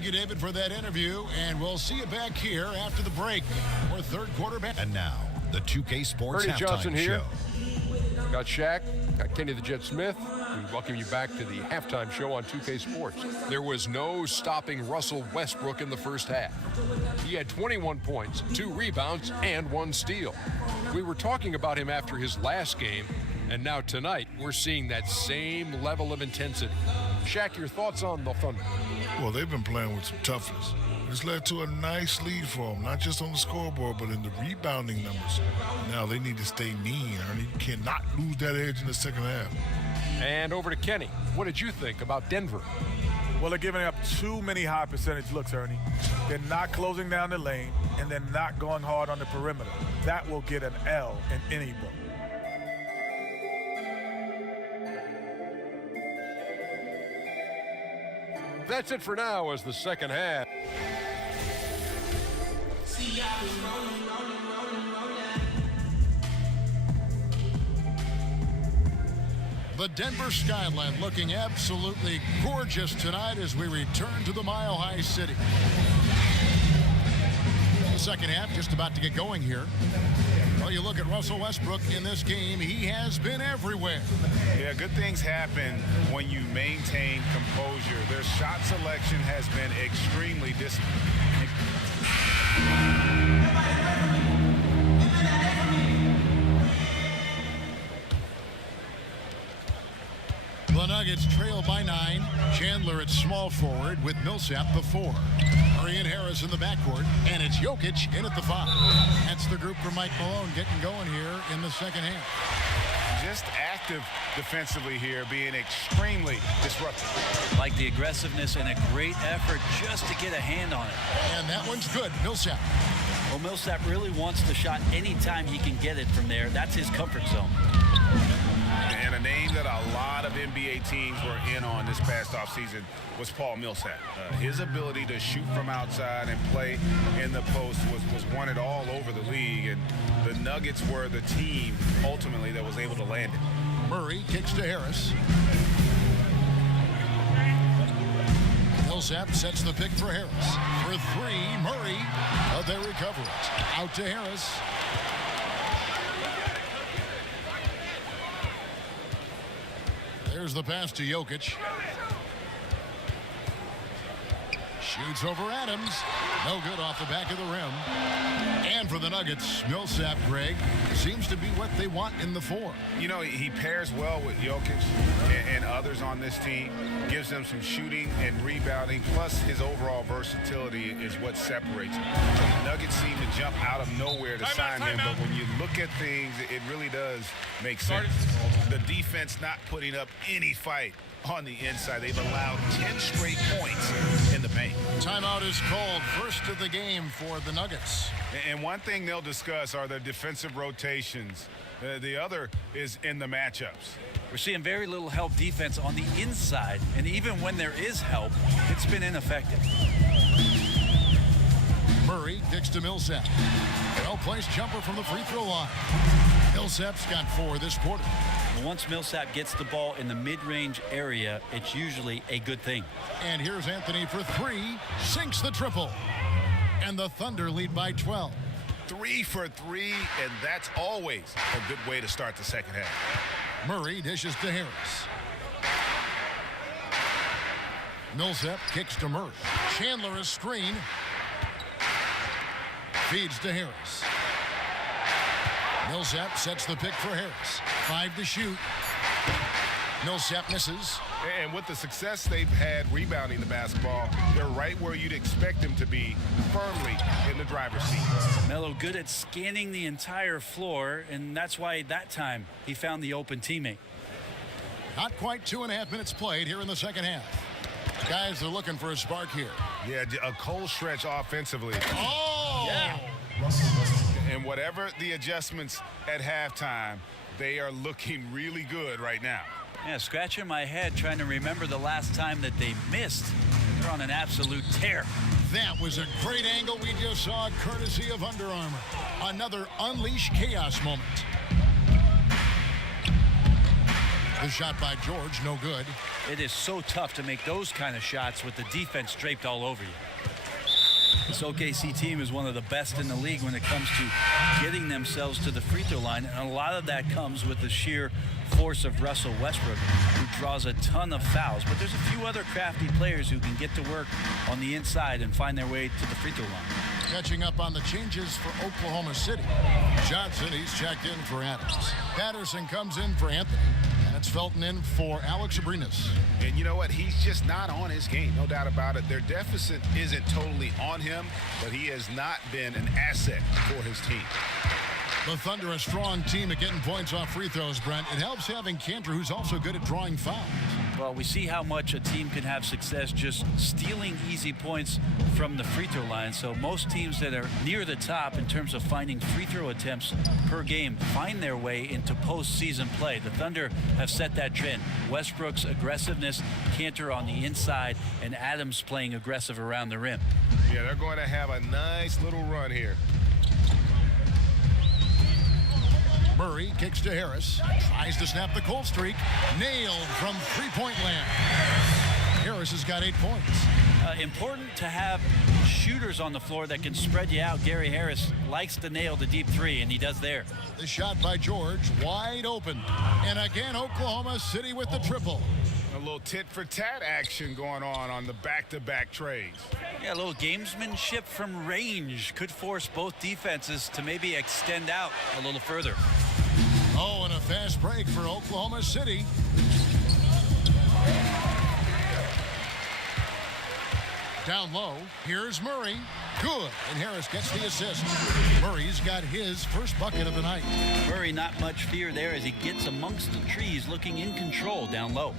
Thank you, David, for that interview, and we'll see you back here after the break for third quarter. And now, the 2K Sports Ernie Johnson here. Show. Got Shaq, got Kenny the Jet Smith. We welcome you back to the halftime show on 2K Sports. There was no stopping Russell Westbrook in the first half. He had 21 points, 2 rebounds, and 1 steal. We were talking about him after his last game, and now tonight we're seeing that same level of intensity. Shaq, your thoughts on the Thunder? Well, they've been playing with some toughness. It's led to a nice lead for them, not just on the scoreboard, but in the rebounding numbers. Now they need to stay mean, Ernie. You cannot lose that edge in the second half. And over to Kenny. What did you think about Denver? Well, they're giving up too many high percentage looks, Ernie. They're not closing down the lane, and they're not going hard on the perimeter. That will get an L in any book. That's it for now as the second half. The Denver skyline looking absolutely gorgeous tonight as we return to the Mile High City. The second half just about to get going here. Well, you look at Russell Westbrook in this game, he has been everywhere. Yeah, good things happen when you maintain composure. Their shot selection has been extremely disciplined. The Nuggets trail by 9. Chandler at small forward with Millsap the 4. Murray and Harris in the backcourt, and it's Jokic in at the 5. That's the group for Mike Malone getting going here in the second half. Just active defensively here, being extremely disruptive. Like the aggressiveness and a great effort just to get a hand on it. And that one's good. Millsap. Well, Millsap really wants the shot anytime he can get it from there. That's his comfort zone. And a name that a lot of NBA teams were in on this past offseason was Paul Millsap. His ability to shoot from outside and play in the post was wanted all over the league, and the Nuggets were the team ultimately that was able to land it. Murray kicks to Harris. Millsap sets the pick for Harris. For 3, Murray. But they recover it. Out to Harris. There's the pass to Jokic. Shoots over Adams. No good off the back of the rim. And for the Nuggets, Millsap, Greg, seems to be what they want in the 4. You know, he pairs well with Jokic and others on this team. Gives them some shooting and rebounding, plus his overall versatility is what separates him. The Nuggets seem to jump out of nowhere to sign him, but when you look at things, it really does make sense. The defense not putting up any fight on the inside. They've allowed 10 straight points in the paint. Timeout is called, first of the game for the Nuggets. And one thing they'll discuss are their defensive rotations. The other is in the matchups. We're seeing very little help defense on the inside, and even when there is help, it's been ineffective. Murray kicks to Millsap. Well-placed jumper from the free throw line. Millsap's got 4 this quarter. Once Millsap gets the ball in the mid-range area, it's usually a good thing. And here's Anthony for 3. Sinks the triple. And the Thunder lead by 12. 3 for 3, and that's always a good way to start the second half. Murray dishes to Harris. Millsap kicks to Murray. Chandler a screen. Feeds to Harris. Millsap sets the pick for Harris. 5 to shoot. Millsap misses. And with the success they've had rebounding the basketball, they're right where you'd expect them to be, firmly in the driver's seat. Melo good at scanning the entire floor, and that's why that time he found the open teammate. Not quite 2.5 minutes played here in the second half. Guys are looking for a spark here. Yeah, a cold stretch offensively. Oh! Yeah. And whatever the adjustments at halftime, they are looking really good right now. Yeah, scratching my head trying to remember the last time that they missed. They're on an absolute tear. That was a great angle we just saw, courtesy of Under Armour. Another Unleash Chaos moment. The shot by George, no good. It is so tough to make those kind of shots with the defense draped all over you. This OKC team is one of the best in the league when it comes to getting themselves to the free throw line, and a lot of that comes with the sheer force of Russell Westbrook, who draws a ton of fouls. But there's a few other crafty players who can get to work on the inside and find their way to the free throw line. Catching up on the changes for Oklahoma City. Johnson, he's checked in for Adams. Patterson comes in for Anthony. And it's Felton in for Alex Abrinas. And you know what? He's just not on his game, no doubt about it. Their deficit isn't totally on him, but he has not been an asset for his team. The Thunder, a strong team at getting points off free throws, Brent. It helps having Cantor, who's also good at drawing fouls. Well, we see how much a team can have success just stealing easy points from the free throw line. So most teams that are near the top in terms of finding free throw attempts per game find their way into postseason play. The Thunder have set that trend. Westbrook's aggressiveness, Cantor on the inside, and Adams playing aggressive around the rim. Yeah, they're going to have a nice little run here. Murray kicks to Harris. Tries to snap the cold streak. Nailed from three-point land. Harris has got 8 points. Important to have shooters on the floor that can spread you out. Gary Harris likes to nail the deep three, and he does there. The shot by George, wide open. And again, Oklahoma City with the triple. A little tit-for-tat action going on the back-to-back trades. Yeah, a little gamesmanship from range could force both defenses to maybe extend out a little further. Oh, and a fast break for Oklahoma City. Down low, here's Murray. Good, and Harris gets the assist. Murray's got his first bucket of the night. Murray, not much fear there as he gets amongst the trees, looking in control down low.